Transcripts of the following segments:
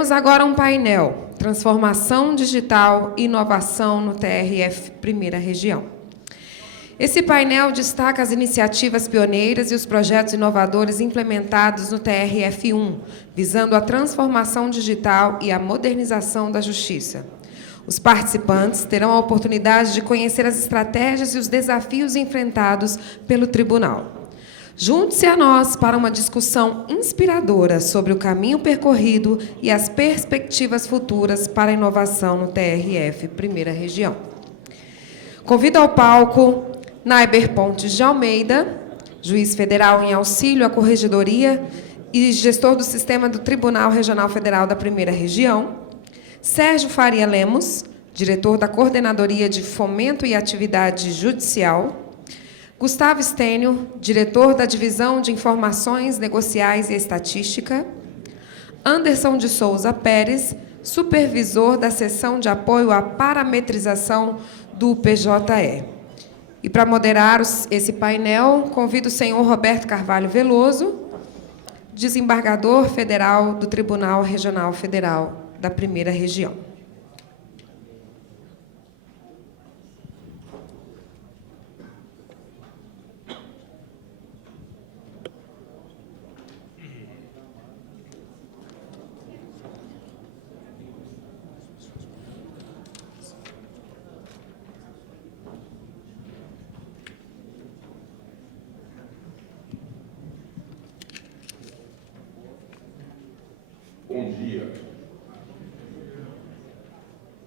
Teremos agora um painel, Transformação Digital e Inovação no TRF Primeira Região. Esse painel destaca as iniciativas pioneiras e os projetos inovadores implementados no TRF1, visando a transformação digital e a modernização da Justiça. Os participantes terão a oportunidade de conhecer as estratégias e os desafios enfrentados pelo Tribunal. Junte-se a nós para uma discussão inspiradora sobre o caminho percorrido e as perspectivas futuras para a inovação no TRF Primeira Região. Convido ao palco Naiber Pontes de Almeida, juiz federal em auxílio à Corregedoria e gestor do sistema do Tribunal Regional Federal da Primeira Região, Sérgio Faria Lemos, diretor da Coordenadoria de Fomento e Atividade Judicial, Gustavo Stênio, diretor da Divisão de Informações Negociais e Estatística, Anderson de Souza Pérez, supervisor da Seção de Apoio à Parametrização do PJE. E para moderar esse painel, convido o senhor Roberto Carvalho Veloso, desembargador federal do Tribunal Regional Federal da Primeira Região. Bom dia.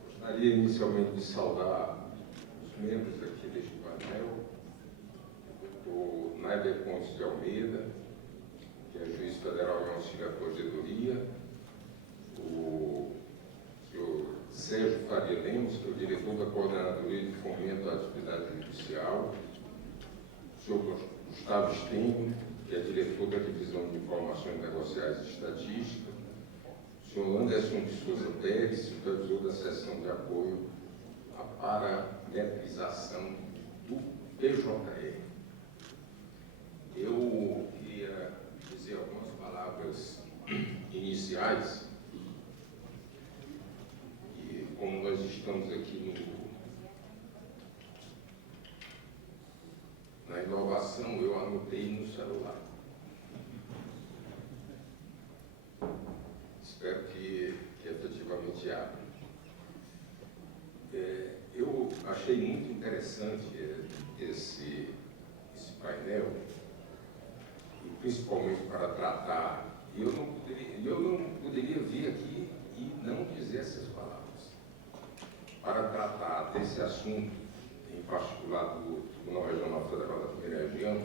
Gostaria inicialmente de saudar os membros aqui deste painel, o doutor Naiber Pontes de Almeida, que é juiz federal em auxílio à Corregedoria, o senhor Sérgio Faria Lemos, que é o diretor da Coordenadoria de Fomento à Atividade Judicial, o senhor Gustavo Stênio, que é diretor da Divisão de Informações Negociais e Estatística, o senhor Anderson de Souza Pérez, supervisor da Seção de Apoio à Parametrização do PJE. Eu queria dizer algumas palavras iniciais, e como nós estamos aqui na inovação, eu anotei no celular. Espero que efetivamente abra. Eu achei muito interessante esse painel, e principalmente para tratar, eu não poderia vir aqui e não dizer essas palavras, para tratar desse assunto, em particular do Tribunal Regional Federal da Primeira Região,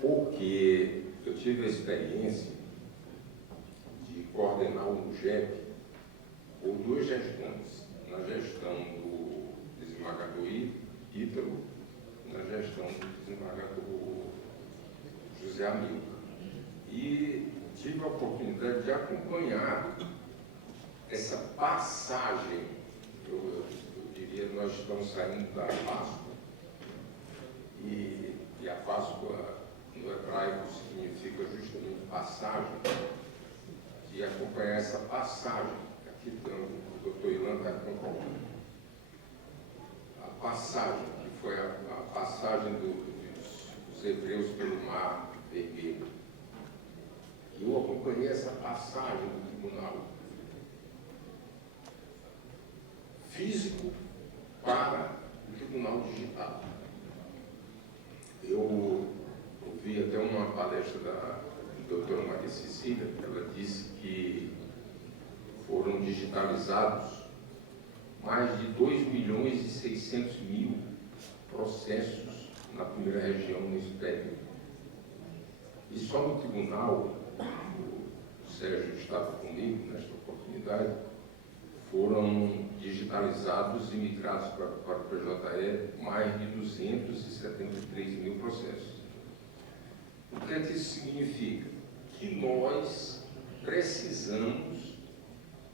porque eu tive a experiência coordenar o MUGEP por duas gestões, na gestão do desembargador Ítalo e na gestão do desembargador José Amilcar. E tive a oportunidade de acompanhar essa passagem, eu diria, nós estamos saindo da Páscoa, e a Páscoa no hebraico significa justamente passagem, e acompanhar essa passagem, aqui o doutor Ilan está concordando, a passagem, que foi a passagem dos hebreus pelo Mar Vermelho. Eu acompanhei essa passagem do tribunal físico para o tribunal digital. Eu ouvi até uma palestra da doutora Maria Cecília, ela disse que foram digitalizados mais de 2.600.000 processos na Primeira Região nesse período. E só no tribunal, o Sérgio estava comigo nesta oportunidade, foram digitalizados e migrados para o PJE mais de 273.000 processos. O que é que isso significa? Que nós precisamos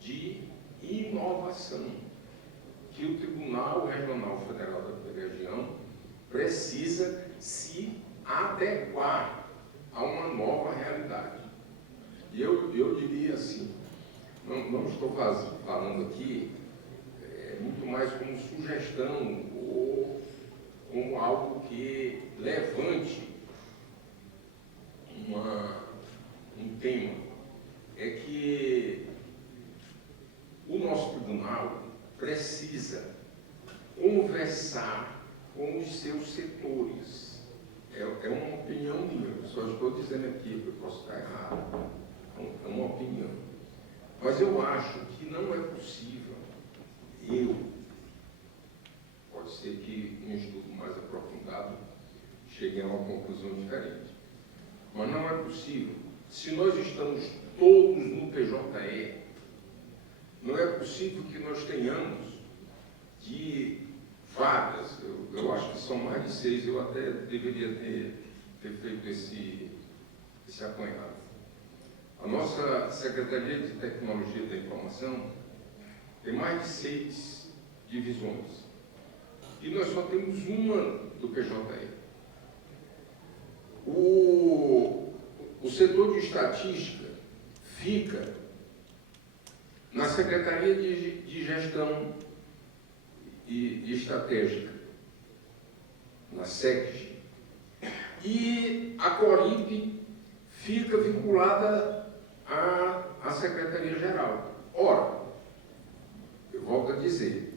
de inovação, que o Tribunal Regional Federal da Primeira Região precisa se adequar a uma nova realidade. E eu diria assim, não estou falando aqui muito mais como sugestão ou como algo que levante um tema. É que o nosso tribunal precisa conversar com os seus setores. É uma opinião minha, eu só estou dizendo aqui, eu posso estar errado, é uma opinião. Mas eu acho que não é possível, pode ser que um estudo mais aprofundado chegue a uma conclusão diferente, mas não é possível. Se nós estamos todos no PJE, não é possível que nós tenhamos de vagas, eu acho que são mais de 6, eu até deveria ter feito esse apanhado. A nossa Secretaria de Tecnologia da Informação tem mais de 6 divisões. E nós só temos uma do PJE. O setor de estatística fica na Secretaria de Gestão e Estratégica, na SECG, e a Corip fica vinculada à Secretaria-Geral. Ora, eu volto a dizer,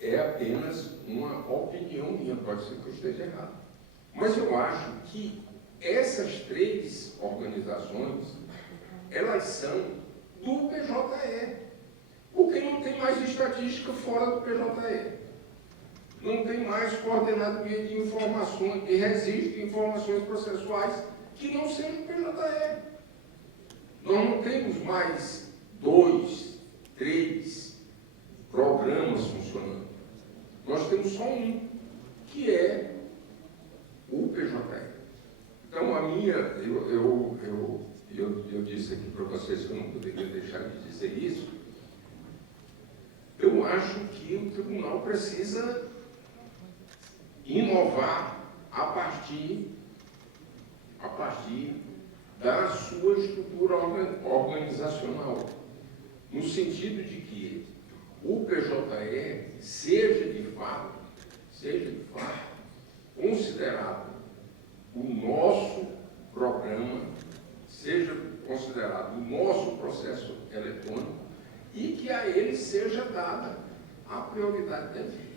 é apenas uma opinião minha, pode ser que eu esteja errado. Mas eu acho que essas 3 organizações, elas são do PJE, porque não tem mais estatística fora do PJE. Não tem mais coordenadoria de informações, de registro de informações processuais que não sejam PJE. Nós não temos mais 2, 3 programas funcionando. Nós temos só um, que é o PJE. Então, a minha, eu disse aqui para vocês que eu não poderia deixar de dizer isso. Eu acho que o tribunal precisa inovar a partir da sua estrutura organizacional, no sentido de que o PJE seja de fato considerado o nosso programa, seja considerado o nosso processo eletrônico e que a ele seja dada a prioridade devida.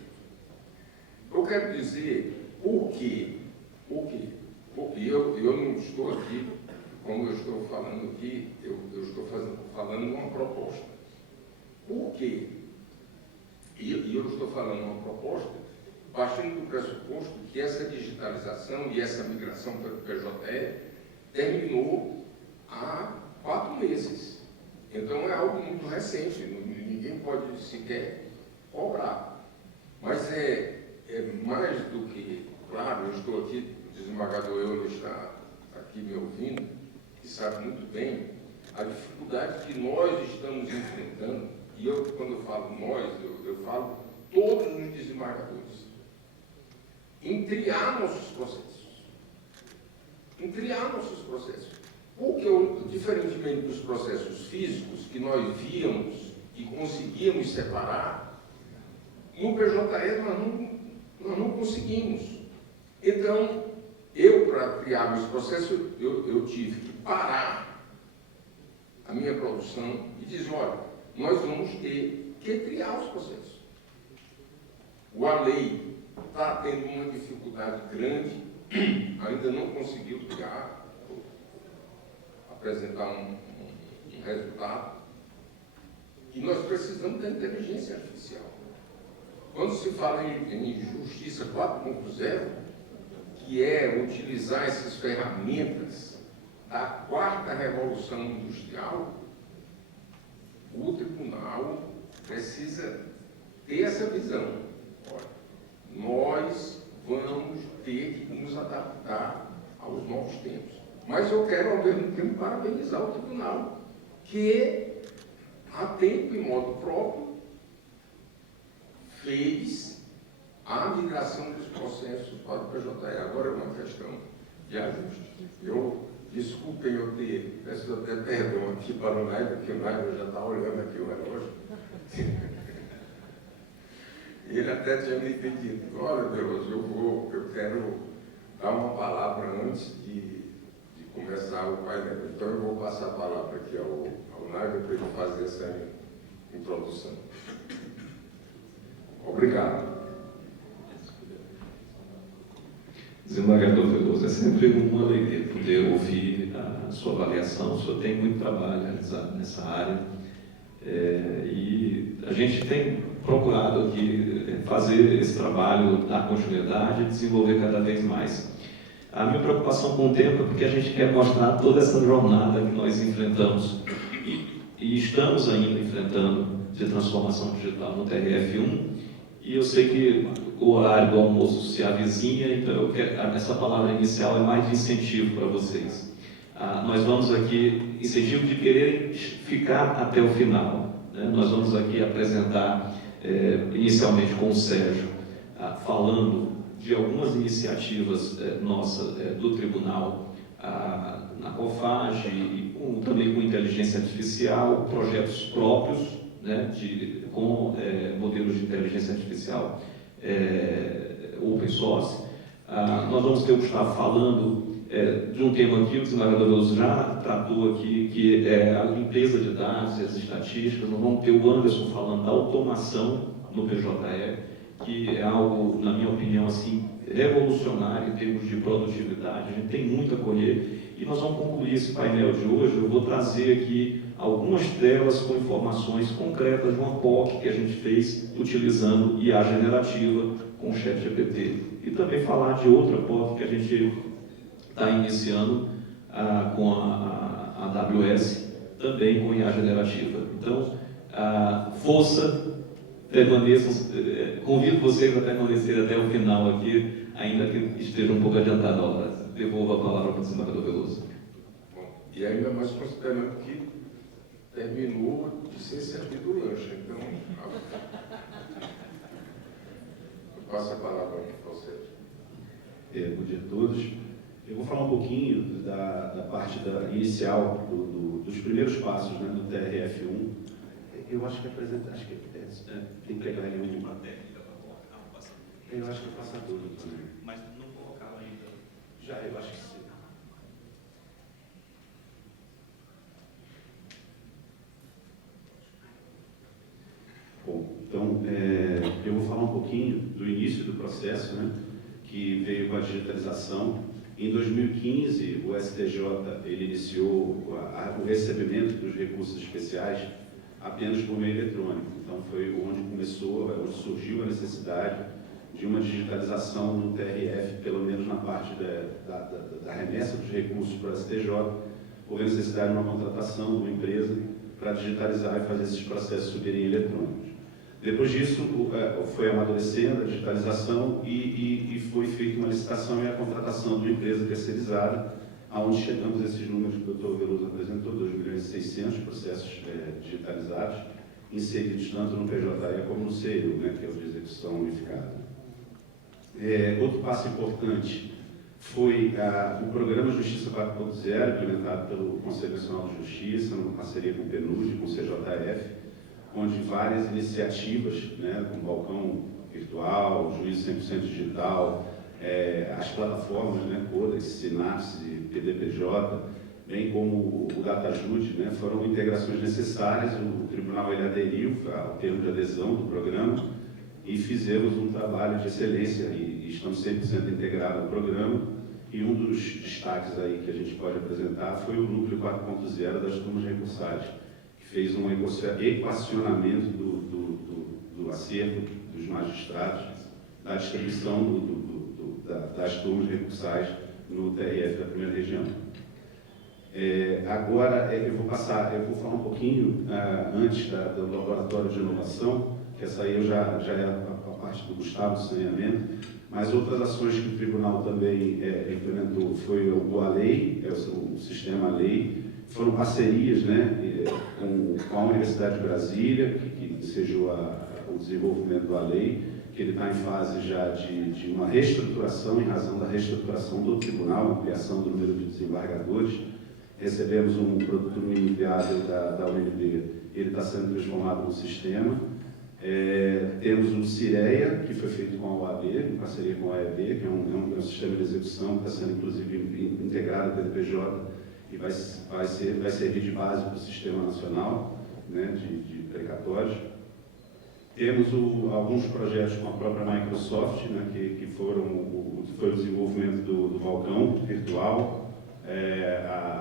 Eu quero dizer por quê. Porque eu não estou aqui, como eu estou falando aqui, eu estou falando uma proposta. Por quê? E eu estou falando uma proposta partindo do pressuposto que essa digitalização e essa migração para o PJE terminou há 4 meses. Então é algo muito recente, ninguém pode sequer cobrar. Mas é mais do que, claro, eu estou aqui, o desembargador Euler está aqui me ouvindo, que sabe muito bem a dificuldade que nós estamos enfrentando, e quando eu falo nós, eu falo todos os desembargadores, em criar nossos processos. Porque, diferentemente dos processos físicos, que nós víamos e conseguíamos separar, no PJE nós não conseguimos. Então, para criar esse processo, eu tive que parar a minha produção e dizer, olha, nós vamos ter que criar os processos. O ALEI está tendo uma dificuldade grande, ainda não conseguiu apresentar um resultado, e nós precisamos da inteligência artificial. Quando se fala em Justiça 4.0, que é utilizar essas ferramentas da 4ª Revolução Industrial, o tribunal precisa ter essa visão. Olha, nós vamos ter que nos adaptar aos novos tempos. Mas eu quero, ao mesmo tempo, parabenizar o tribunal, que, a tempo e modo próprio, fez a migração dos processos para o PJE. Agora é uma questão de ajuste. Desculpem peço até perdão aqui para o Naiva, porque o Naiva já está olhando aqui até tinha me pedido, olha, Veloso, eu quero dar uma palavra antes de começar o painel. Então eu vou passar a palavra aqui ao Naiber para ele fazer essa introdução. Obrigado. Desembargador Veloso, é sempre uma alegria poder ouvir a sua avaliação. O senhor tem muito trabalho realizado nessa área e a gente tem procurado aqui fazer esse trabalho, dar continuidade e desenvolver cada vez mais. A minha preocupação com o tempo é porque a gente quer mostrar toda essa jornada que nós enfrentamos e estamos ainda enfrentando de transformação digital no TRF1. E eu sei que o horário do almoço se avizinha, então eu quero, essa palavra inicial é mais de incentivo para vocês. Nós vamos aqui, incentivo de querer ficar até o final, né? Nós vamos aqui apresentar, inicialmente com o Sérgio, falando de algumas iniciativas nossas do Tribunal, na COFAGE, e também com inteligência artificial, projetos próprios, né, com modelos de inteligência artificial open source. Nós vamos ter o Gustavo falando de um tema que o desembargador Veloso já tratou aqui, que é a limpeza de dados e as estatísticas. Nós vamos ter o Anderson falando da automação no PJE, que é algo, na minha opinião, assim, revolucionário em termos de produtividade. A gente tem muito a colher e nós vamos concluir esse painel de hoje. Eu vou trazer aqui algumas telas com informações concretas de uma POC que a gente fez utilizando IA generativa com o ChatGPT. E também falar de outra POC que a gente está iniciando com a AWS, também com IA generativa. Então, força, permaneçam, convido vocês a permanecer até o final aqui, ainda que esteja um pouco adiantada a hora. Devolvo a palavra para o desembargador Veloso. Bom, e ainda mais considerando que terminou de ser servido o lanche, então eu passo a palavra para você. Bom dia a todos. Eu vou falar um pouquinho da parte inicial dos primeiros passos, né, do TRF1. Eu acho que tem que pegar ele uma técnica para colocar. Eu acho que é passador também. Mas não colocaram ainda. Já, eu acho que sim. Bom, então, eu vou falar um pouquinho do início do processo, né, que veio com a digitalização. Em 2015, o STJ ele iniciou o recebimento dos recursos especiais apenas por meio eletrônico. Então, foi onde surgiu a necessidade de uma digitalização no TRF, pelo menos na parte da remessa dos recursos para o STJ. Houve a necessidade de uma contratação de uma empresa para digitalizar e fazer esses processos subirem eletrônicos. Depois disso, foi amadurecendo a digitalização e foi feita uma licitação e a contratação de uma empresa terceirizada, aonde chegamos a esses números que o Dr. Veloso apresentou, 2.600.000 processos digitalizados, inseridos tanto no PJE como no CEU, né, que é o de execução unificada. Outro passo importante foi o Programa Justiça 4.0, implementado pelo Conselho Nacional de Justiça, numa parceria com o PNUD e com o CJF, onde várias iniciativas, né, como balcão virtual, juízo 100% digital, as plataformas, né, Codex, Sinapse, PDPJ, bem como o DataJude, né, foram integrações necessárias. O tribunal ele aderiu ao termo de adesão do programa e fizemos um trabalho de excelência e estamos 100% integrados ao programa. E um dos destaques aí que a gente pode apresentar foi o núcleo 4.0 das turmas recursais, fez um equacionamento do acervo dos magistrados, da distribuição das turmas recursais no TRF da primeira região. Agora, eu vou falar um pouquinho antes do laboratório de inovação, que essa aí já é a parte do Gustavo, do saneamento, mas outras ações que o tribunal também implementou foi o ALEI, o sistema ALEI. Foram parcerias, né, com a Universidade de Brasília, que ensejou o desenvolvimento da lei, que ele está em fase já de uma reestruturação, em razão da reestruturação do tribunal, ampliação do número de desembargadores. Recebemos um produto mínimo viável da UNB, ele está sendo transformado no sistema. Temos o CIREA, que foi feito com a OAB, em parceria com a OAB, que é um sistema de execução que está sendo, inclusive, integrado pelo PJ e vai servir de base para o Sistema Nacional, né, de precatórios. Temos alguns projetos com a própria Microsoft, né, que foi o desenvolvimento do balcão virtual,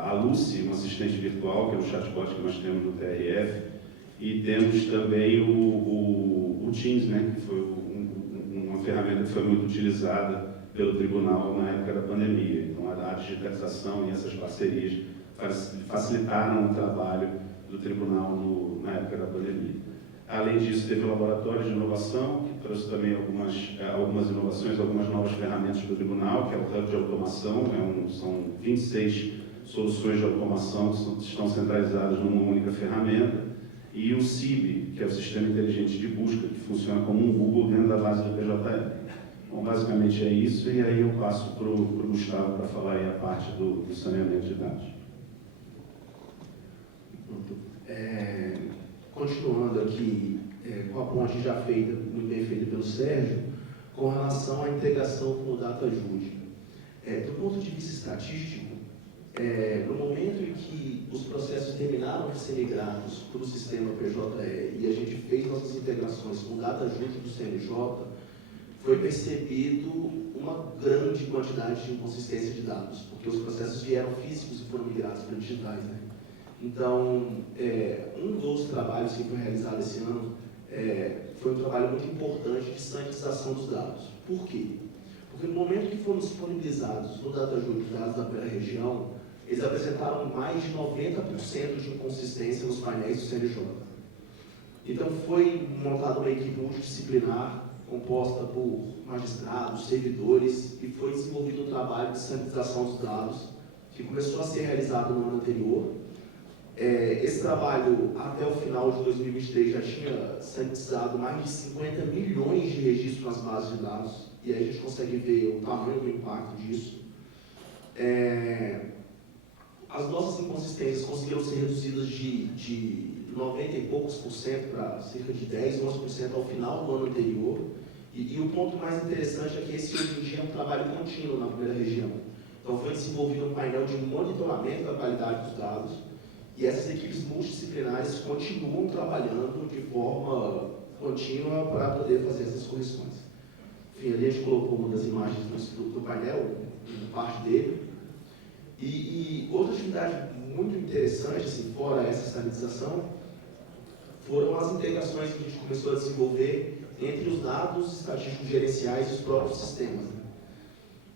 a Lucy, um assistente virtual, que é um chatbot que nós temos no TRF, e temos também o Teams, né, que foi uma ferramenta que foi muito utilizada pelo tribunal na época da pandemia. Então, a digitalização e essas parcerias facilitaram o trabalho do tribunal na época da pandemia. Além disso, teve o laboratório de inovação, que trouxe também algumas inovações, algumas novas ferramentas para o tribunal, que é o Hub de Automação, são 26 soluções de automação que estão centralizadas numa única ferramenta, e o CIB, que é o Sistema Inteligente de Busca, que funciona como um Google dentro da base do PJE. Bom, basicamente é isso, e aí eu passo para o Gustavo para falar aí a parte do saneamento de dados. Continuando aqui com a ponte já feita, muito bem feita pelo Sérgio, com relação à integração com o DataJude. Do ponto de vista estatístico, no momento em que os processos terminaram de ser migrados para o sistema PJE e a gente fez nossas integrações com o DataJude do CNJ, foi percebido uma grande quantidade de inconsistência de dados, porque os processos vieram físicos e foram migrados para digitais, né? Então, um dos trabalhos que foi realizado esse ano foi um trabalho muito importante de sanitização dos dados. Por quê? Porque no momento que foram disponibilizados no DataJude os dados da primeira região, eles apresentaram mais de 90% de inconsistência nos painéis do CNJ. Então, foi montada uma equipe multidisciplinar, composta por magistrados, servidores, e foi desenvolvido um trabalho de sanitização dos dados, que começou a ser realizado no ano anterior. Esse trabalho, até o final de 2023, já tinha sanitizado mais de 50 milhões de registros nas bases de dados, e aí a gente consegue ver o tamanho do impacto disso. As nossas inconsistências conseguiram ser reduzidas de 90 e poucos por cento para cerca de 10, 11% ao final do ano anterior. E o ponto mais interessante é que esse hoje em dia é um trabalho contínuo na primeira região. Então foi desenvolvido um painel de monitoramento da qualidade dos dados, e essas equipes multidisciplinares continuam trabalhando de forma contínua para poder fazer essas correções. Enfim, ali a gente colocou uma das imagens do painel, parte dele. E outra atividade muito interessante, assim, fora essa sanitização, foram as integrações que a gente começou a desenvolver entre os dados estatísticos gerenciais e os próprios sistemas.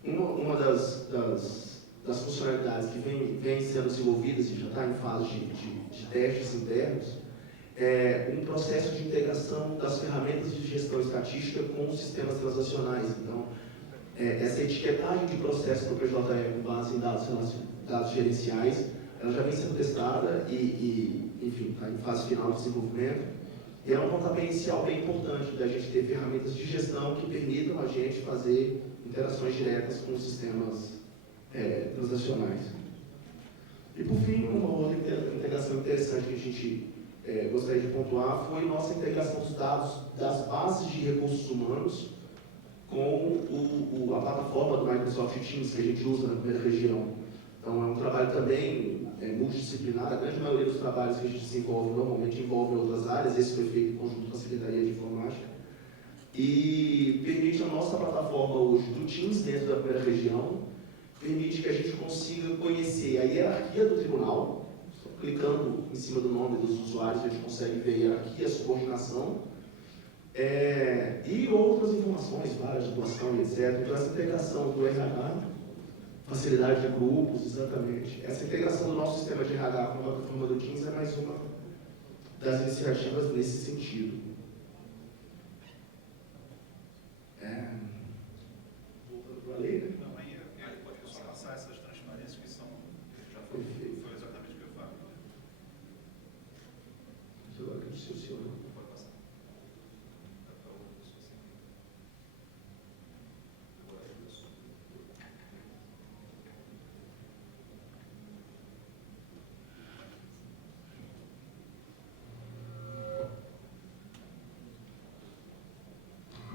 Uma das funcionalidades que vem sendo desenvolvidas e já está em fase de testes internos é um processo de integração das ferramentas de gestão estatística com os sistemas transacionais. Então, essa etiquetagem de processo para o PJE com base em dados gerenciais, ela já vem sendo testada enfim, está em fase final de desenvolvimento. E é um pontapé inicial bem importante da gente ter ferramentas de gestão que permitam a gente fazer interações diretas com os sistemas transacionais. E por fim, uma outra integração interessante que a gente gostaria de pontuar foi nossa integração dos dados das bases de recursos humanos com a plataforma do Microsoft Teams que a gente usa na primeira região. Então é um trabalho também multidisciplinar. A grande maioria dos trabalhos que a gente desenvolve normalmente envolvem outras áreas. Esse foi feito em conjunto com a Secretaria de Informática e permite a nossa plataforma hoje do Teams dentro da primeira região, permite que a gente consiga conhecer a hierarquia do tribunal. Só clicando em cima do nome dos usuários, a gente consegue ver a hierarquia, a subordinação, e outras informações, várias de atuação e etc. Então, essa integração do RH, facilidade de grupos, exatamente. Essa integração do nosso sistema de RH com a plataforma do Teams é mais uma das iniciativas nesse sentido. Voltando para a lei, né? Essas transparências que são, já foi exatamente o que eu falo. Agora que o senhor Pode passar.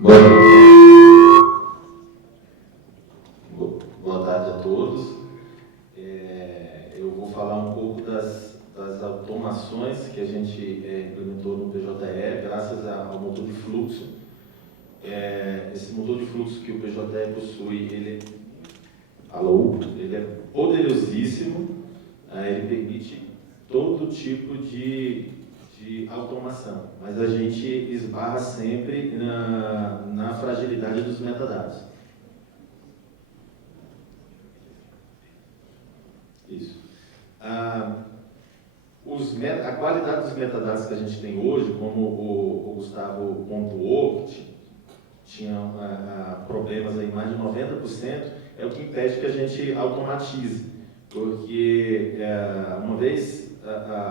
Boa tarde a todos. Eu vou falar um pouco das automações que a gente implementou no PJE, graças ao motor de fluxo. Esse motor de fluxo que o PJE possui, ele é poderosíssimo, ele permite todo tipo de automação, mas a gente esbarra sempre na fragilidade dos metadados. Isso. A qualidade dos metadados que a gente tem hoje, como o Gustavo pontuou, que tinha problemas em mais de 90%, é o que impede que a gente automatize, porque uma vez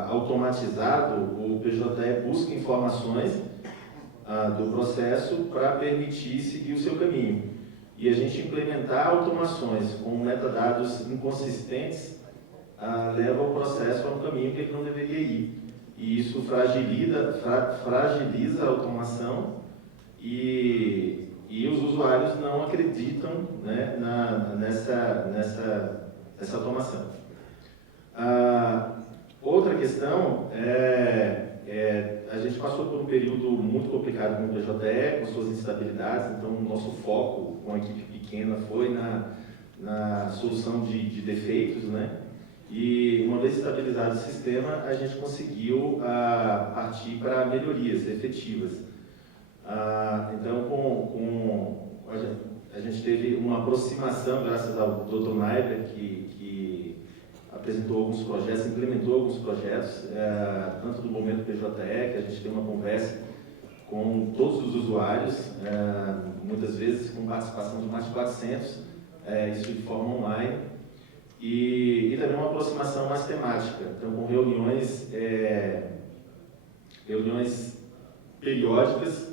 automatizado, o PJE busca informações do processo para permitir seguir o seu caminho. E a gente implementar automações com metadados inconsistentes leva o processo a um caminho que ele não deveria ir. E isso fragiliza a automação e os usuários não acreditam, né, nessa automação. Outra questão a gente passou por um período muito complicado com o PJE, com suas instabilidades, então o nosso foco com a equipe pequena foi na solução de defeitos, né? E uma vez estabilizado o sistema, a gente conseguiu partir para melhorias efetivas. Então, a gente teve uma aproximação, graças ao Dr. Naiber, que apresentou alguns projetos, implementou alguns projetos, tanto do momento PJE, que a gente tem uma conversa com todos os usuários, muitas vezes com participação de mais de 400, isso de forma online, e também uma aproximação mais temática, então com reuniões periódicas.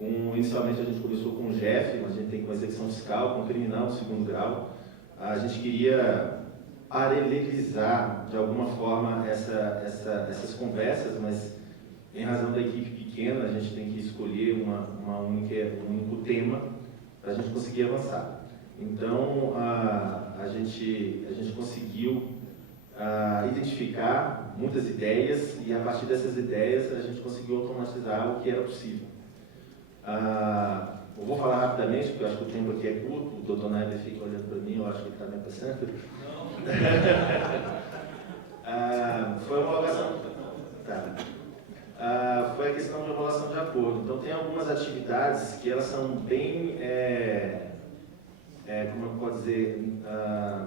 Inicialmente a gente começou com o GEF, mas a gente tem com a execução fiscal, com o criminal no segundo grau. A gente queria paralelizar de alguma forma essas conversas, mas em razão da equipe pequena, a gente tem que escolher um único tema para a gente conseguir avançar. Então, a gente conseguiu identificar muitas ideias e, a partir dessas ideias, a gente conseguiu automatizar o que era possível. Eu vou falar rapidamente, porque eu acho que o tempo aqui é curto, o Dr. Naiber fica olhando para mim, eu acho que ele está me passando. Foi uma homologação. Foi a questão de homologação de acordo. Então, tem algumas atividades que elas são bem, como eu posso dizer,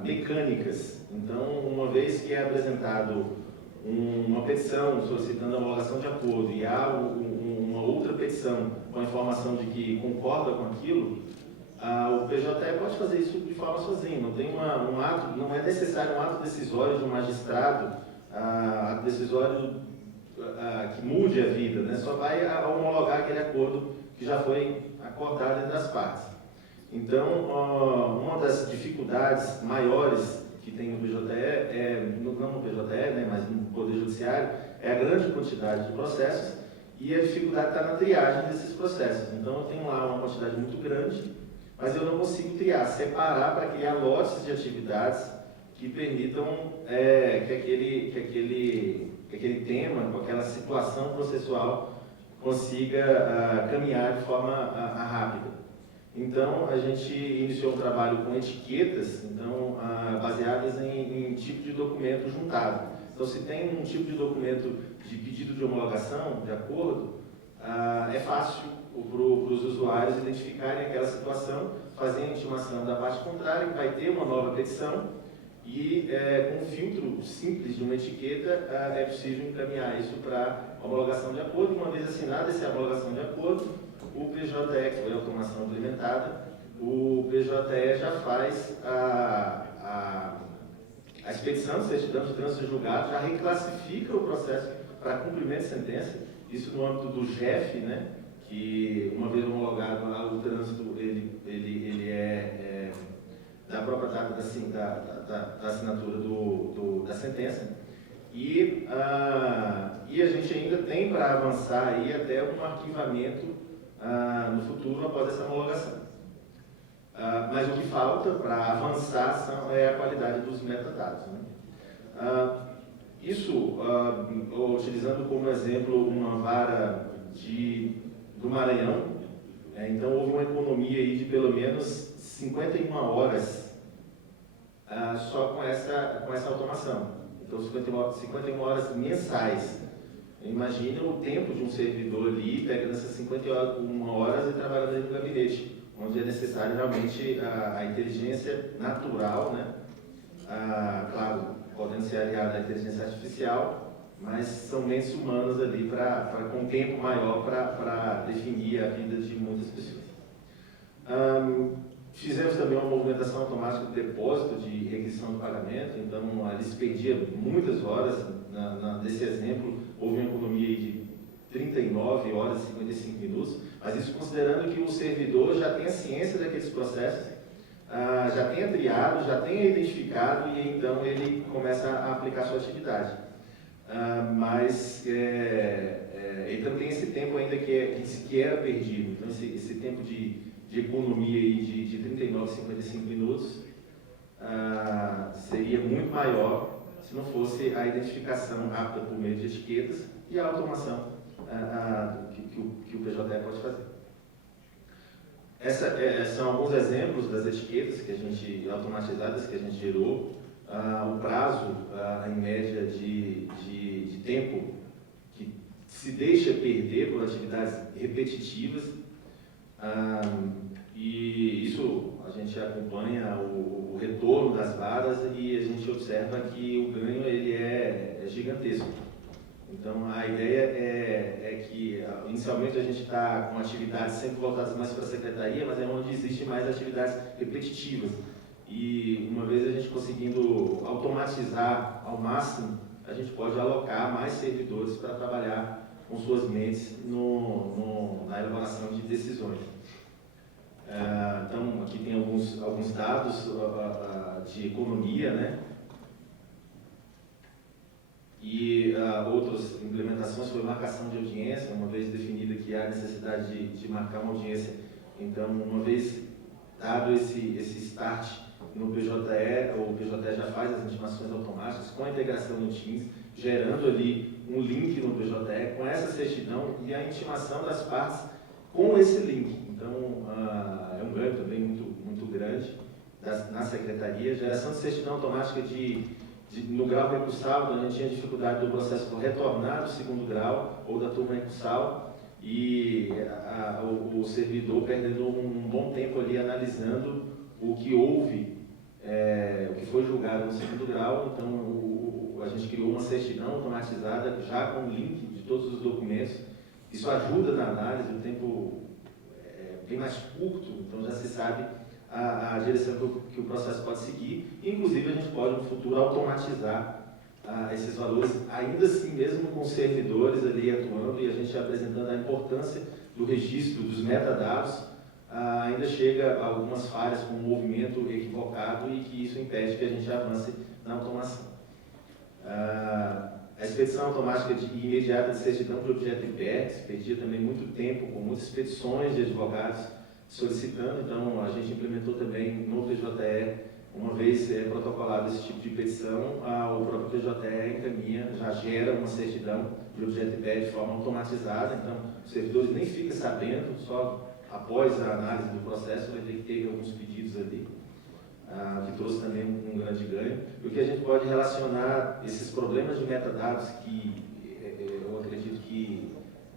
mecânicas. Então, uma vez que é apresentado uma petição solicitando a homologação de acordo e há uma outra petição com a informação de que concorda com aquilo, o PJE pode fazer isso de forma sozinho. Não tem um ato, não é necessário um ato decisório de um magistrado, ato decisório que mude a vida, né? Só vai homologar aquele acordo que já foi acordado entre as partes. Então, uma das dificuldades maiores que tem no PJE, não no PJE, né, mas no Poder Judiciário, é a grande quantidade de processos e a dificuldade está na triagem desses processos. Então, eu tenho lá uma quantidade muito grande, mas eu não consigo triar, separar para criar lotes de atividades que permitam que aquele tema, com aquela situação processual, consiga caminhar de forma rápida. Então, a gente iniciou um trabalho com etiquetas, então, baseadas em tipo de documento juntado. Então, se tem um tipo de documento de pedido de homologação, de acordo, é fácil para os usuários identificarem aquela situação, fazerem a intimação da parte contrária, que vai ter uma nova petição, e com um filtro simples de uma etiqueta, é possível encaminhar isso para homologação de acordo. Uma vez assinada essa homologação de acordo, o PJE, que foi a automação implementada, o PJE já faz a expedição de certidão de trânsito julgado, já reclassifica o processo para cumprimento de sentença, isso no âmbito do GEF, né, que uma vez homologado lá, o trânsito ele é da própria data da assinatura da sentença, e a gente ainda tem para avançar aí até um arquivamento no futuro após essa homologação. Mas o que falta para avançar é a qualidade dos metadados, né? Utilizando como exemplo uma vara do Maranhão, então houve uma economia aí de pelo menos 51 horas só com essa automação. Então 51 horas mensais. Imagina o tempo de um servidor ali pegando essas 51 horas e trabalhando ali no gabinete, onde é necessário realmente a inteligência natural, né? Claro, podendo ser aliada à inteligência artificial, mas são mentes humanas ali com um tempo maior para definir a vida de muitas pessoas. Fizemos também uma movimentação automática do depósito de requisição do pagamento, então ali se perdia muitas horas. Nesse exemplo, houve uma economia de 39 horas e 55 minutos, mas isso considerando que o servidor já tenha ciência daqueles processos, já tenha triado, já tenha identificado e então ele começa a aplicar sua atividade. Então tem esse tempo ainda que era perdido. Então esse tempo de economia aí de 39, 55 minutos seria muito maior se não fosse a identificação rápida por meio de etiquetas e a automação que o PJE pode fazer. São alguns exemplos das etiquetas automatizadas que a gente gerou. O prazo, em média, de tempo que se deixa perder por atividades repetitivas. E isso a gente acompanha o retorno das varas e a gente observa que o ganho ele é gigantesco. Então a ideia é que inicialmente a gente está com atividades sempre voltadas mais para a secretaria, mas é onde existe mais atividades repetitivas. E uma vez a gente conseguindo automatizar ao máximo, a gente pode alocar mais servidores para trabalhar com suas mentes na elaboração de decisões. Então, aqui tem alguns dados de economia, né? E outras implementações foi marcação de audiência, uma vez definida que há necessidade de marcar uma audiência. Então, uma vez dado esse start no PJE, o PJE já faz as intimações automáticas com a integração no Teams, gerando ali um link no PJE com essa certidão e a intimação das partes com esse link. Então, é um ganho também muito grande na secretaria. Geração de certidão automática no grau recursal, quando a gente tinha dificuldade do processo retornar do segundo grau ou da turma recursal, e o servidor perdendo um bom tempo ali analisando o que houve, o que foi julgado no segundo grau. Então, a gente criou uma certidão automatizada já com o link de todos os documentos. Isso ajuda na análise, o tempo bem mais curto, então já se sabe a direção que o processo pode seguir. Inclusive, a gente pode, no futuro, automatizar esses valores, ainda assim, mesmo com servidores ali atuando e a gente apresentando a importância do registro dos metadados, ainda chega a algumas falhas com um movimento equivocado e que isso impede que a gente avance na automação. A expedição automática e imediata de certidão de objeto IPR, se perdia também muito tempo, com muitas expedições de advogados solicitando. Então, a gente implementou também no PJE, uma vez protocolado esse tipo de petição, o próprio PJE encaminha, já gera uma certidão de objeto IPR de forma automatizada. Então, os servidores nem ficam sabendo, só após a análise do processo vai ter que ter alguns pedidos ali, que trouxe também um grande ganho. E o que a gente pode relacionar esses problemas de metadados, que eu acredito que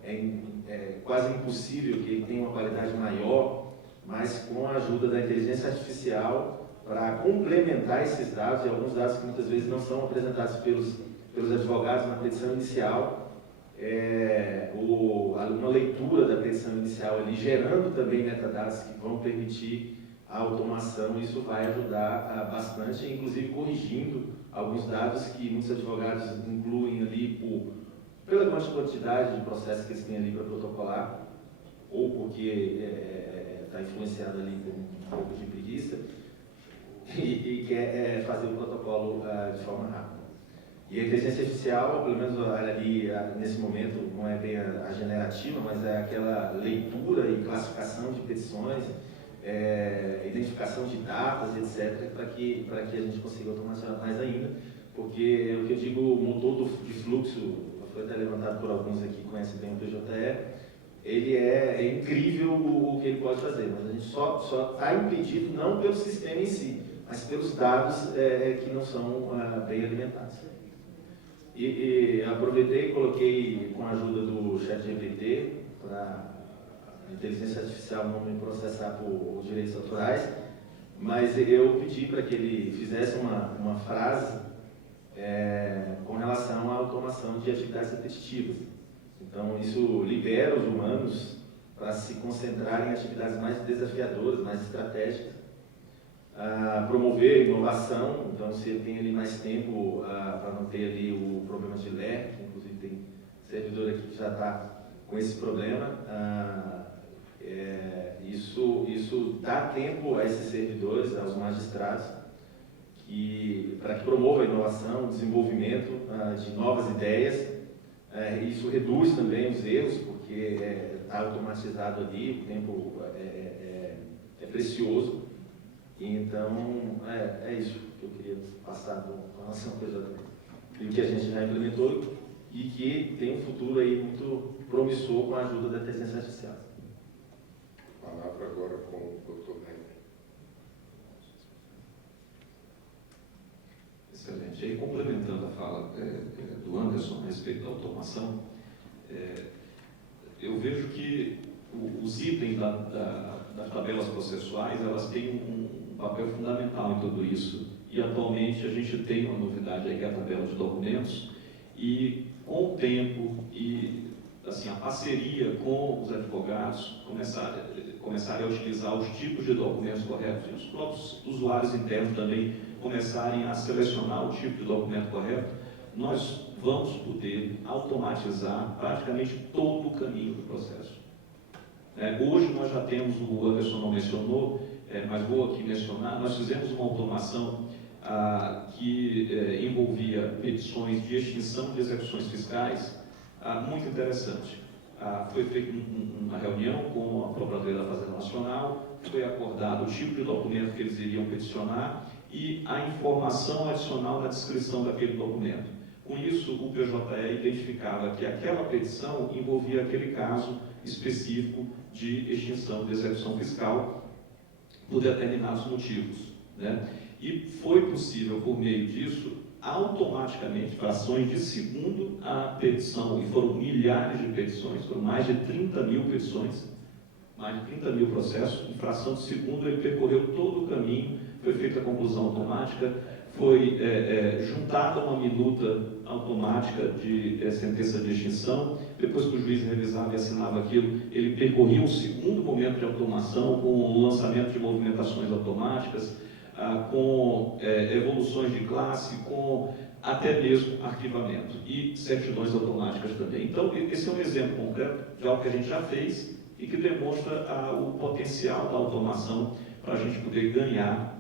é quase impossível que ele tenha uma qualidade maior, mas com a ajuda da inteligência artificial para complementar esses dados, e alguns dados que muitas vezes não são apresentados pelos advogados na petição inicial, uma leitura da petição inicial ali, gerando também metadados que vão permitir a automação. Isso vai ajudar bastante, inclusive corrigindo alguns dados que muitos advogados incluem ali pela quantidade de processos que eles têm ali para protocolar, ou porque está influenciado ali por um pouco de preguiça, e quer fazer o protocolo de forma rápida. E a inteligência artificial, pelo menos ali nesse momento, não é bem a generativa, mas é aquela leitura e classificação de petições, identificação de datas, etc., para que a gente consiga automatizar mais ainda, porque o que eu digo, o motor de fluxo, foi até levantado por alguns aqui que conhecem bem o PJE, ele é incrível o que ele pode fazer, mas a gente só está impedido não pelo sistema em si, mas pelos dados que não são bem alimentados. E aproveitei e coloquei, com a ajuda do ChatGPT, para a inteligência artificial não me processar por direitos autorais, mas eu pedi para que ele fizesse uma frase com relação à automação de atividades repetitivas. Então, isso libera os humanos para se concentrar em atividades mais desafiadoras, mais estratégicas, promover inovação. Então, se ele tem ali mais tempo para não ter ali o problema de ler, que inclusive tem servidor aqui que já está com esse problema, isso dá tempo a esses servidores, aos magistrados, para que promova a inovação, o desenvolvimento de novas ideias. Isso reduz também os erros, porque está automatizado ali, o tempo é precioso. Então, é isso que eu queria passar com relação ao PJ. E que a gente já implementou e que tem um futuro aí muito promissor com a ajuda da inteligência artificial. Palavra agora com o Dr. Neto. Excelente. E complementando a fala do Anderson a respeito da automação, eu vejo que os itens das tabelas processuais, elas têm um papel fundamental em tudo isso. E atualmente a gente tem uma novidade aí, que é a tabela de documentos, e com o tempo e assim, a parceria com os advogados começarem a utilizar os tipos de documentos corretos, e os próprios usuários internos também começarem a selecionar o tipo de documento correto, nós vamos poder automatizar praticamente todo o caminho do processo. Hoje nós já temos, o Anderson não mencionou, mas vou aqui mencionar, nós fizemos uma automação que envolvia petições de extinção de execuções fiscais, muito interessante. Foi feita uma reunião com a Procuradoria da Fazenda Nacional, foi acordado o tipo de documento que eles iriam peticionar e a informação adicional na descrição daquele documento. Com isso, o PJE identificava que aquela petição envolvia aquele caso específico de extinção de execução fiscal por determinados motivos, né? E foi possível, por meio disso, automaticamente, frações de segundo, a petição, e foram milhares de petições, foram mais de 30 mil petições, mais de 30 mil processos, em fração de segundo ele percorreu todo o caminho, foi feita a conclusão automática, foi juntada uma minuta automática de sentença de extinção, depois que o juiz revisava e assinava aquilo, ele percorria um segundo momento de automação com o lançamento de movimentações automáticas, com evoluções de classe, com até mesmo arquivamento e certidões automáticas também. Então, esse é um exemplo concreto de algo que a gente já fez e que demonstra o potencial da automação para a gente poder ganhar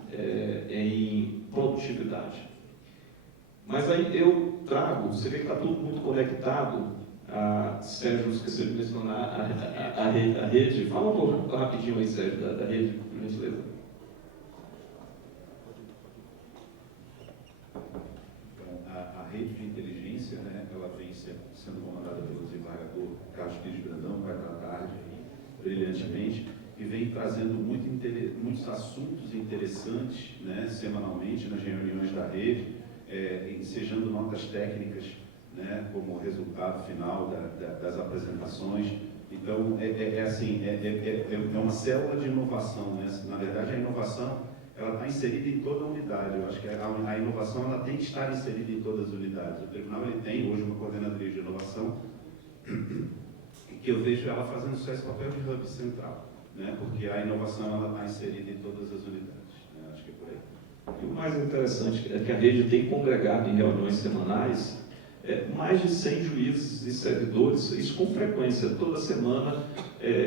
em produtividade. Mas aí eu trago, você vê que está tudo muito conectado. Sérgio, esqueci de mencionar a rede. Fala um pouco rapidinho aí, Sérgio, da rede, por gentileza. A rede de inteligência, né, ela vem sendo comandada pelo desembargador Carlos Pires Brandão, que vai tratar aí brilhantemente, e vem trazendo muitos assuntos interessantes, né, semanalmente nas reuniões da rede, ensejando notas técnicas, né, como resultado final das apresentações. Então, é uma célula de inovação, né? Na verdade, a inovação ela está inserida em toda a unidade. Eu acho que a inovação ela tem que estar inserida em todas as unidades. O tribunal ele tem hoje uma coordenadoria de inovação que eu vejo ela fazendo só esse papel de hub central, né? Porque a inovação ela está inserida em todas as unidades, né? Acho que é por aí. E o mais interessante é que a rede tem congregado em reuniões semanais mais de 100 juízes e servidores, isso com frequência, toda semana,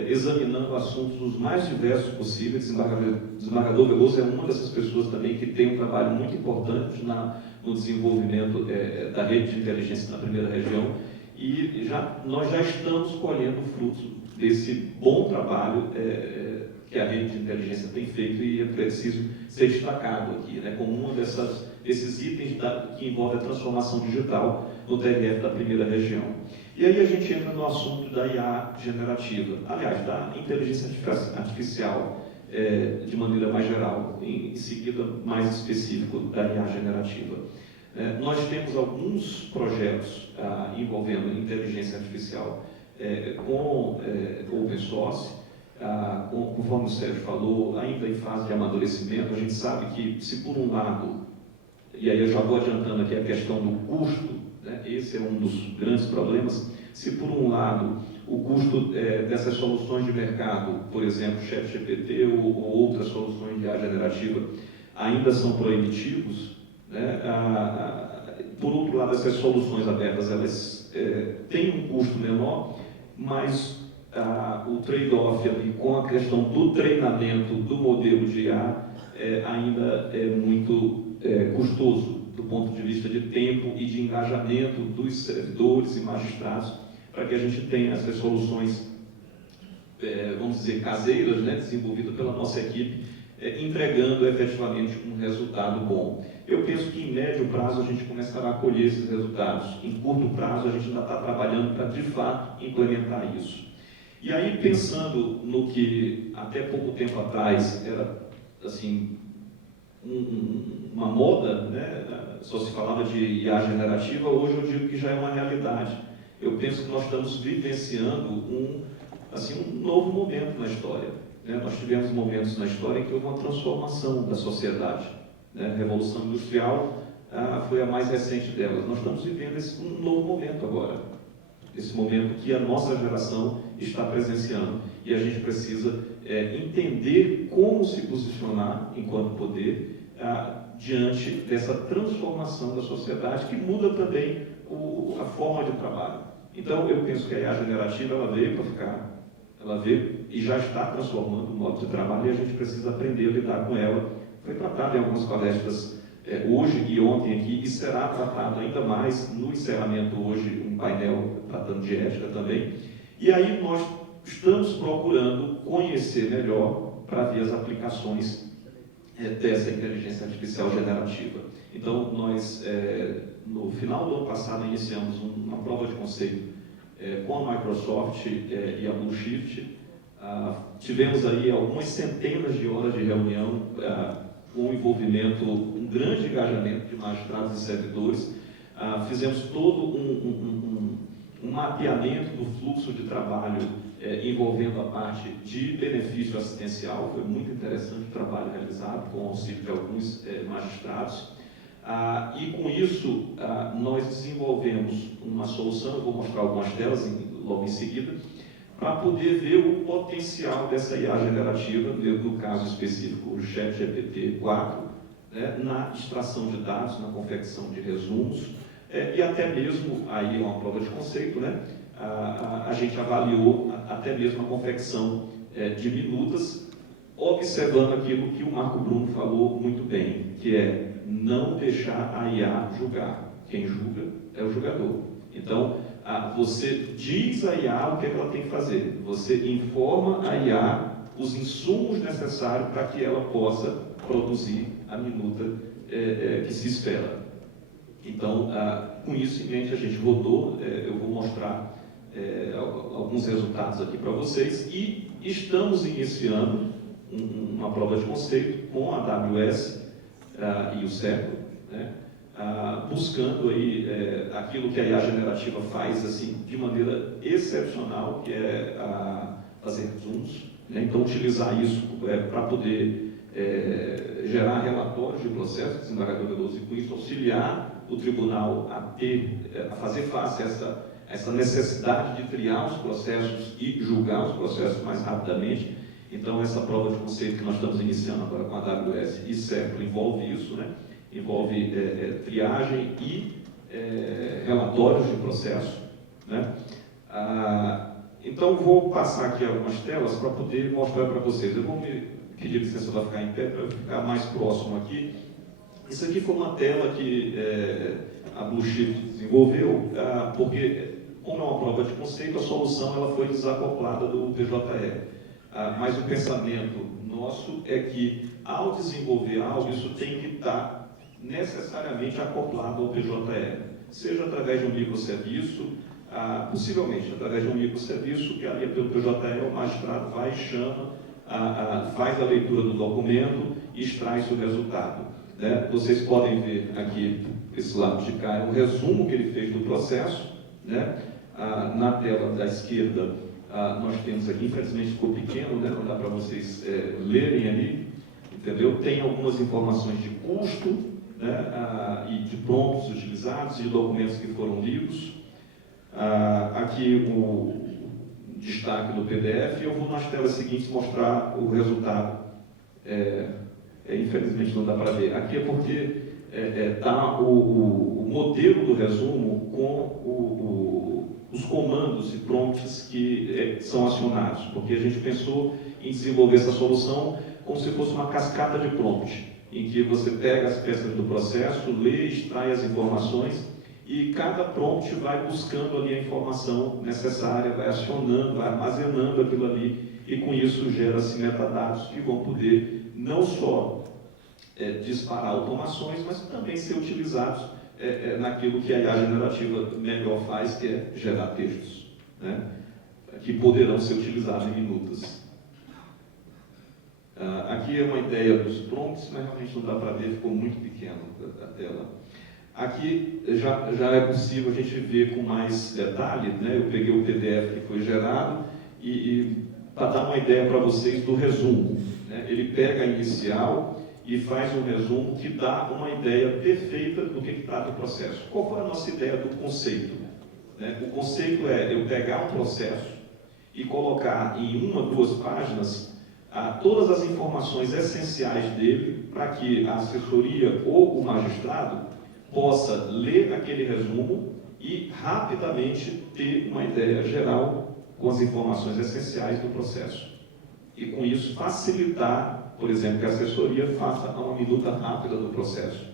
examinando assuntos os mais diversos possíveis. Desembargador Veloso é uma dessas pessoas também que tem um trabalho muito importante no desenvolvimento da rede de inteligência na primeira região, e nós já estamos colhendo o fruto desse bom trabalho que a rede de inteligência tem feito, e é preciso ser destacado aqui, né, como um desses itens que envolve a transformação digital no TRF da primeira região. E aí a gente entra no assunto da IA generativa, aliás, da inteligência artificial de maneira mais geral, em seguida mais específico da IA generativa. Nós temos alguns projetos envolvendo inteligência artificial com open source, conforme o Sérgio falou, ainda em fase de amadurecimento. A gente sabe que, se por um lado, e aí eu já vou adiantando aqui a questão do custo, né, esse é um dos grandes problemas, se por um lado o custo dessas soluções de mercado, por exemplo, ChatGPT ou outras soluções de IA generativa, ainda são proibitivos, né, por outro lado, essas soluções abertas, elas têm um custo menor, mas o trade-off ali com a questão do treinamento do modelo de IA ainda é muito custoso do ponto de vista de tempo e de engajamento dos servidores e magistrados, para que a gente tenha essas soluções, vamos dizer, caseiras, né, desenvolvidas pela nossa equipe, entregando efetivamente um resultado bom. Eu penso que em médio prazo a gente começará a colher esses resultados. Em curto prazo a gente ainda está trabalhando para, de fato, implementar isso. E aí, pensando no que até pouco tempo atrás era, assim, uma moda, né? Só se falava de IA generativa, hoje eu digo que já é uma realidade. Eu penso que nós estamos vivenciando um novo momento na história, né? Nós tivemos momentos na história em que houve uma transformação da sociedade, né? A Revolução Industrial foi a mais recente delas. Nós estamos vivendo um novo momento agora, esse momento que a nossa geração está presenciando, e a gente precisa entender como se posicionar enquanto poder diante dessa transformação da sociedade, que muda também a forma de trabalho. Então, eu penso que a IA generativa ela veio para ficar, ela veio e já está transformando o modo de trabalho, e a gente precisa aprender a lidar com ela. Foi tratado em algumas palestras hoje e ontem aqui, e será tratado ainda mais no encerramento hoje, um painel tratando de ética também. E aí nós estamos procurando conhecer melhor para ver as aplicações dessa inteligência artificial generativa. Então, nós, no final do ano passado, iniciamos uma prova de conceito com a Microsoft e a Blueshift. Tivemos aí algumas centenas de horas de reunião, com envolvimento, um grande engajamento de magistrados e servidores. Fizemos todo um mapeamento do fluxo de trabalho envolvendo a parte de benefício assistencial. Foi muito interessante o trabalho realizado com o auxílio de alguns magistrados. E com isso, nós desenvolvemos uma solução, eu vou mostrar algumas delas logo em seguida, para poder ver o potencial dessa IA generativa, no caso específico o ChatGPT-4, né, na extração de dados, na confecção de resumos, e até mesmo, aí é uma prova de conceito, né, a gente avaliou até mesmo a confecção de minutas, observando aquilo que o Marco Bruno falou muito bem, que é não deixar a IA julgar. Quem julga é o julgador. Então, você diz à IA o que ela tem que fazer, você informa a IA os insumos necessários para que ela possa produzir a minuta que se espera. Então, com isso em mente, a gente rodou, eu vou mostrar alguns resultados aqui para vocês, e estamos iniciando uma prova de conceito com a AWS e o Cerco, né? Buscando aí aquilo que a IA generativa faz assim, de maneira excepcional, que é fazer resumos, né? Então, utilizar isso para poder gerar relatórios de processo, desembargador Veloso, e com isso auxiliar o tribunal a fazer face a essa necessidade de criar os processos e julgar os processos mais rapidamente. Então, essa prova de conceito que nós estamos iniciando agora com a AWS e CEPRO envolve isso, né? Envolve triagem e relatórios de processo, né? Então, vou passar aqui algumas telas para poder mostrar para vocês. Eu vou me pedir licença para ficar em pé, para ficar mais próximo aqui. Isso aqui foi uma tela que a Blue Shift desenvolveu, porque, como é uma prova de conceito, a solução ela foi desacoplada do PJE. Mas o pensamento nosso é que, ao desenvolver algo, isso tem que estar necessariamente acoplado ao PJE, seja através de um microserviço, possivelmente através de um microserviço que ali pelo PJE o magistrado vai e chama, faz a leitura do documento e extrai-se o resultado. Né? Vocês podem ver aqui, esse lado de cá, é um resumo que ele fez do processo. Né? Na tela da esquerda, nós temos aqui, infelizmente ficou pequeno, né? Não dá para vocês lerem ali, entendeu? Tem algumas informações de custo, né? E de prompts utilizados e de documentos que foram lidos. Aqui o destaque do PDF. Eu vou nas telas seguintes mostrar o resultado. Infelizmente não dá para ver. Aqui é porque está o modelo do resumo com os comandos e prompts que são acionados, porque a gente pensou em desenvolver essa solução como se fosse uma cascata de prompt, em que você pega as peças do processo, lê, extrai as informações e cada prompt vai buscando ali a informação necessária, vai acionando, vai armazenando aquilo ali e com isso gera-se metadados que vão poder não só disparar automações, mas também ser utilizados naquilo que a IA generativa melhor faz, que é gerar textos, né? Que poderão ser utilizados em minutos. Aqui é uma ideia dos prompts, mas realmente não dá para ver, ficou muito pequeno a tela. Aqui já é possível a gente ver com mais detalhe, né? Eu peguei o PDF que foi gerado e para dar uma ideia para vocês do resumo, né? Ele pega a inicial e faz um resumo que dá uma ideia perfeita do que trata o processo. Qual foi a nossa ideia do conceito? Né? O conceito é eu pegar um processo e colocar em 1 ou 2 páginas todas as informações essenciais dele para que a assessoria ou o magistrado possa ler aquele resumo e rapidamente ter uma ideia geral com as informações essenciais do processo. E com isso facilitar, por exemplo, que a assessoria faça uma minuta rápida do processo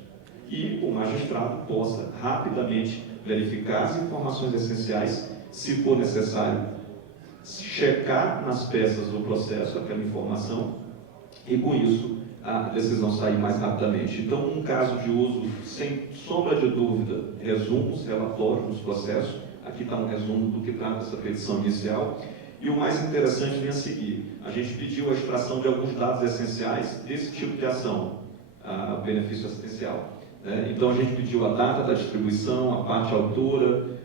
e o magistrado possa rapidamente verificar as informações essenciais, se for necessário, checar nas peças do processo aquela informação e com isso a decisão sair mais rapidamente. Então, um caso de uso, sem sombra de dúvida, resumos, relatórios dos processos. Aqui está um resumo do que trata essa petição inicial. E o mais interessante vem a seguir. A gente pediu a extração de alguns dados essenciais desse tipo de ação, o benefício assistencial. Né? Então, a gente pediu a data da distribuição, a parte autora,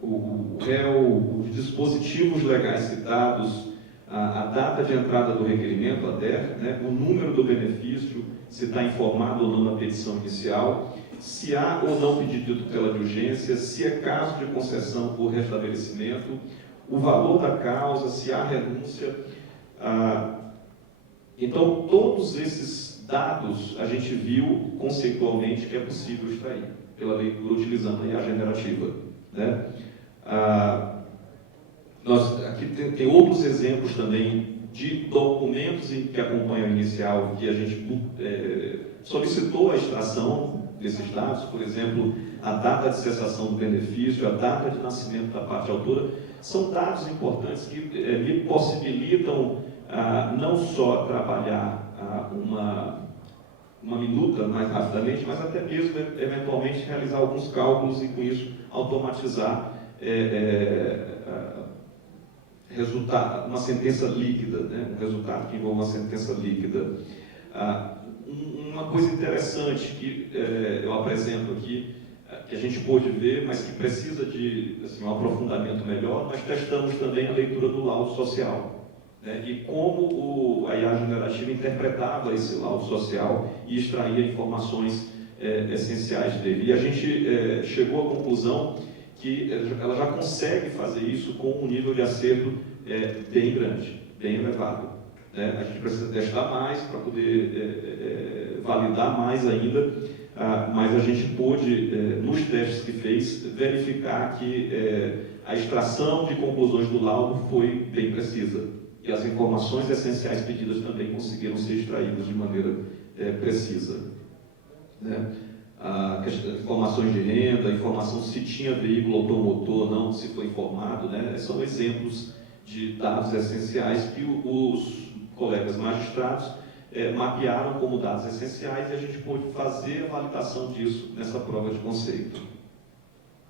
o réu, os dispositivos legais citados, a data de entrada do requerimento, a DER, né? O número do benefício, se está informado ou não na petição inicial, se há ou não pedido de tutela de urgência, se é caso de concessão por restabelecimento, o valor da causa, se há renúncia. Então, todos esses dados a gente viu conceitualmente que é possível extrair pela leitura utilizando a IA generativa. Né? Aqui tem outros exemplos também de documentos que acompanham o inicial, que a gente solicitou a extração desses dados, por exemplo, a data de cessação do benefício, a data de nascimento da parte autora, são dados importantes que me possibilitam não só trabalhar uma minuta mais rapidamente, mas até mesmo, eventualmente, realizar alguns cálculos e, com isso, automatizar resultado, uma sentença líquida, né? Um resultado que envolve uma sentença líquida. Uma coisa interessante que eu apresento aqui, que a gente pôde ver, mas que precisa de um aprofundamento melhor, nós testamos também a leitura do laudo social, né? E como a IA generativa interpretava esse laudo social e extraía informações essenciais dele. E a gente chegou à conclusão que ela já consegue fazer isso com um nível de acerto bem grande, bem elevado. A gente precisa testar mais para poder validar mais ainda, mas a gente pôde, nos testes que fez, verificar que a extração de conclusões do laudo foi bem precisa. E as informações essenciais pedidas também conseguiram ser extraídas de maneira precisa. Né? Informações de renda, informação se tinha veículo automotor ou não, se foi informado, né? São exemplos de dados essenciais que os colegas magistrados mapearam como dados essenciais e a gente pôde fazer a validação disso nessa prova de conceito.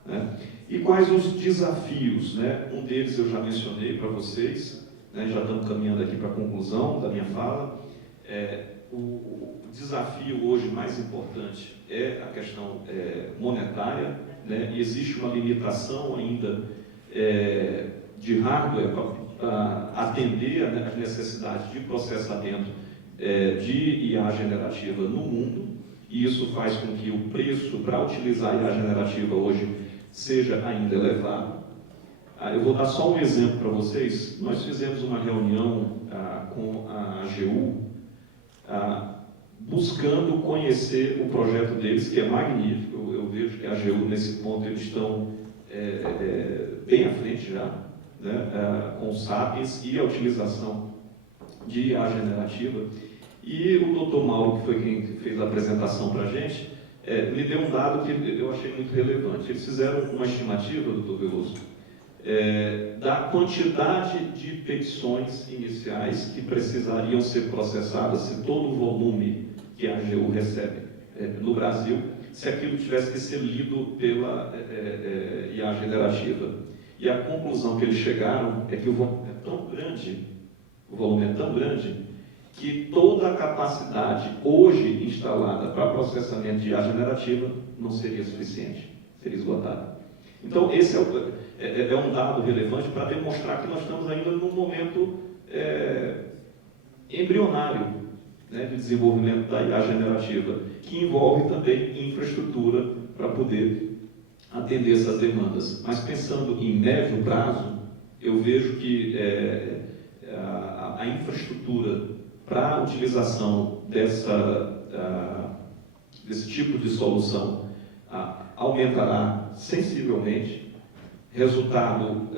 Né? E quais os desafios? Né? Um deles eu já mencionei para vocês, né? Já estamos caminhando aqui para a conclusão da minha fala. O desafio hoje mais importante é a questão monetária, né? E existe uma limitação ainda de hardware para atender as necessidades de processamento de IA generativa no mundo, e isso faz com que o preço para utilizar a IA generativa hoje seja ainda elevado. Eu vou dar só um exemplo para vocês. Nós fizemos uma reunião com a AGU, buscando conhecer o projeto deles, que é magnífico. Eu vejo que a AGU, nesse ponto, eles estão bem à frente já, né, com o Sapiens e a utilização de IA generativa. E o Dr. Mauro, que foi quem fez a apresentação para a gente, me deu um dado que eu achei muito relevante. Eles fizeram uma estimativa, Dr. Veloso, da quantidade de petições iniciais que precisariam ser processadas se todo o volume que a AGU recebe no Brasil, se aquilo tivesse que ser lido pela IA generativa. E a conclusão que eles chegaram é que o volume é tão grande, que toda a capacidade hoje instalada para processamento de IA generativa não seria suficiente, seria esgotada. Então, esse é um dado relevante para demonstrar que nós estamos ainda num momento embrionário, né, de desenvolvimento da IA generativa, que envolve também infraestrutura para poder atender essas demandas. Mas pensando em médio prazo, eu vejo que a infraestrutura para a utilização desse tipo de solução aumentará sensivelmente. Resultado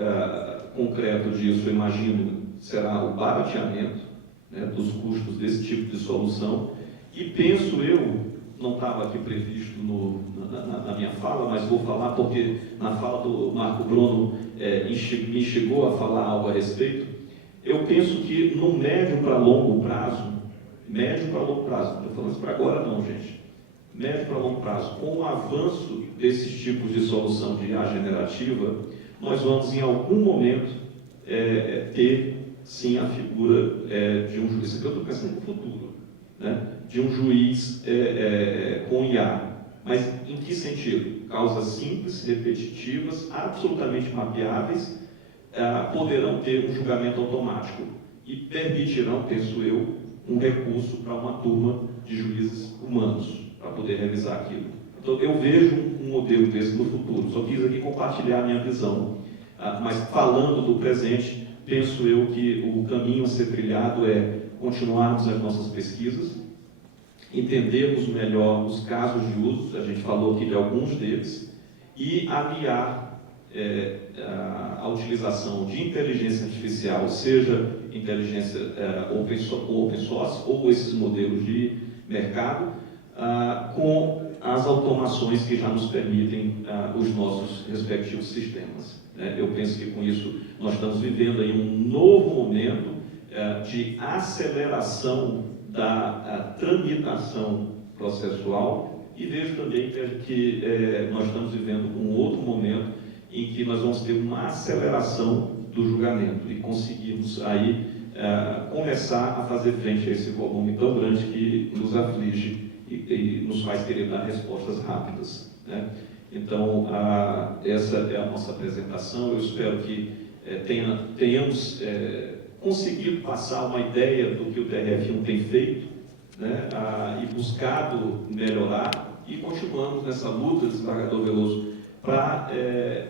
concreto disso, eu imagino, será o barateamento, né, dos custos desse tipo de solução. E penso eu, não estava aqui previsto na minha fala, mas vou falar porque na fala do Marco Bruno me chegou a falar algo a respeito. Eu penso que no médio para longo prazo, não estou falando isso para agora não, gente, médio para longo prazo, com o avanço desses tipos de solução de IA generativa, nós vamos em algum momento ter sim a figura de um juiz, eu estou pensando no futuro, né? De um juiz com IA, mas em que sentido? Causas simples, repetitivas, absolutamente mapeáveis, poderão ter um julgamento automático e permitirão, penso eu, um recurso para uma turma de juízes humanos para poder revisar aquilo. Então, eu vejo um modelo desse no futuro. Só quis aqui compartilhar a minha visão. Mas falando do presente, penso eu que o caminho a ser trilhado é continuarmos as nossas pesquisas, entendermos melhor os casos de uso, a gente falou aqui de alguns deles, e aliar a utilização de inteligência artificial, seja inteligência open source ou esses modelos de mercado, com as automações que já nos permitem os nossos respectivos sistemas. Eu penso que com isso nós estamos vivendo aí um novo momento de aceleração da tramitação processual e vejo também que nós estamos vivendo um outro momento em que nós vamos ter uma aceleração do julgamento e conseguirmos aí começar a fazer frente a esse volume tão grande que nos aflige e nos faz querer dar respostas rápidas, né? Então, essa é a nossa apresentação. Eu espero que tenhamos conseguido passar uma ideia do que o TRF1 tem feito, né, e buscado melhorar, e continuamos nessa luta, desembargador Veloso, para,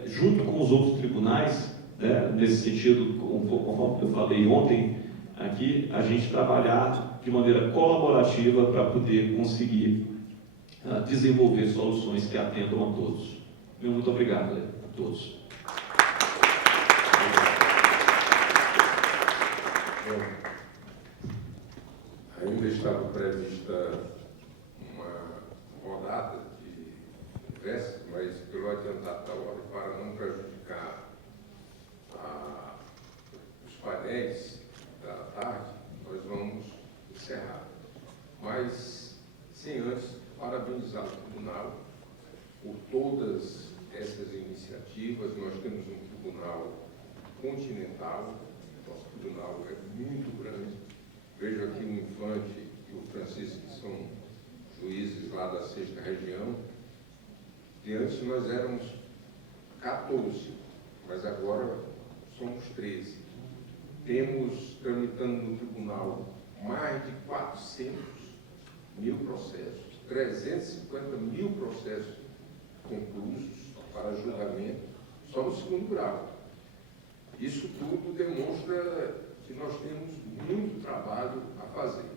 junto com os outros tribunais, né, nesse sentido, conforme eu falei ontem aqui, a gente trabalhar de maneira colaborativa para poder conseguir desenvolver soluções que atendam a todos. Meu muito obrigado a todos. Ainda estava prevista uma rodada de conversa, mas pelo adiantar da hora, para não prejudicar os painéis da tarde, nós vamos encerrar. Mas, sem antes, parabenizar o tribunal por todas essas iniciativas. Nós temos um tribunal continental, nosso tribunal é muito grande. Vejo aqui o Infante e o Francisco, que são juízes lá da 6ª região. De antes nós éramos 14, mas agora somos 13. Temos, tramitando no tribunal, mais de 400 mil processos, 350 mil processos conclusos para julgamento, só no 2º grau. Isso tudo demonstra que nós temos muito trabalho a fazer.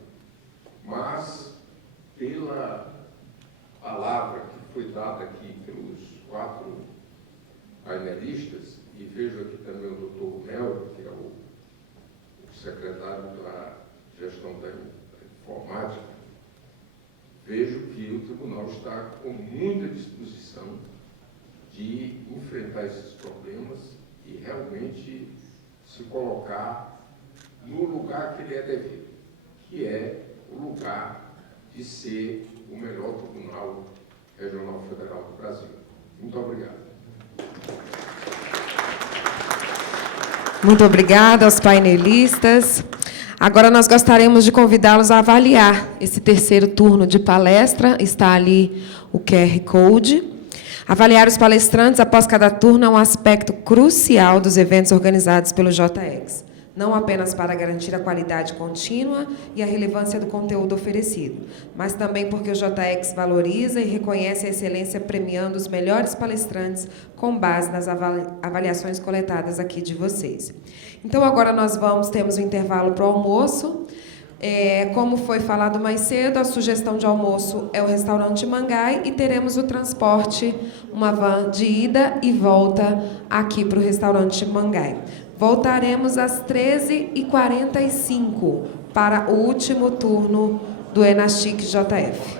Mas, pela palavra que foi dada aqui pelos 4 painelistas, e vejo aqui também o doutor Mel, que é o secretário da gestão da informática, vejo que o tribunal está com muita disposição de enfrentar esses problemas e realmente se colocar no lugar que ele é devido, que é o lugar de ser o melhor Tribunal Regional Federal do Brasil. Muito obrigado. Muito obrigada aos painelistas. Agora nós gostaríamos de convidá-los a avaliar esse 3º turno de palestra. Está ali o QR Code. Avaliar os palestrantes após cada turno é um aspecto crucial dos eventos organizados pelo JX, não apenas para garantir a qualidade contínua e a relevância do conteúdo oferecido, mas também porque o JX valoriza e reconhece a excelência premiando os melhores palestrantes com base nas avaliações coletadas aqui de vocês. Então, agora nós temos um intervalo para o almoço. Como foi falado mais cedo, a sugestão de almoço é o restaurante Mangai e teremos o transporte, uma van de ida e volta aqui para o restaurante Mangai. Voltaremos às 13h45 para o último turno do ENACHIC JF.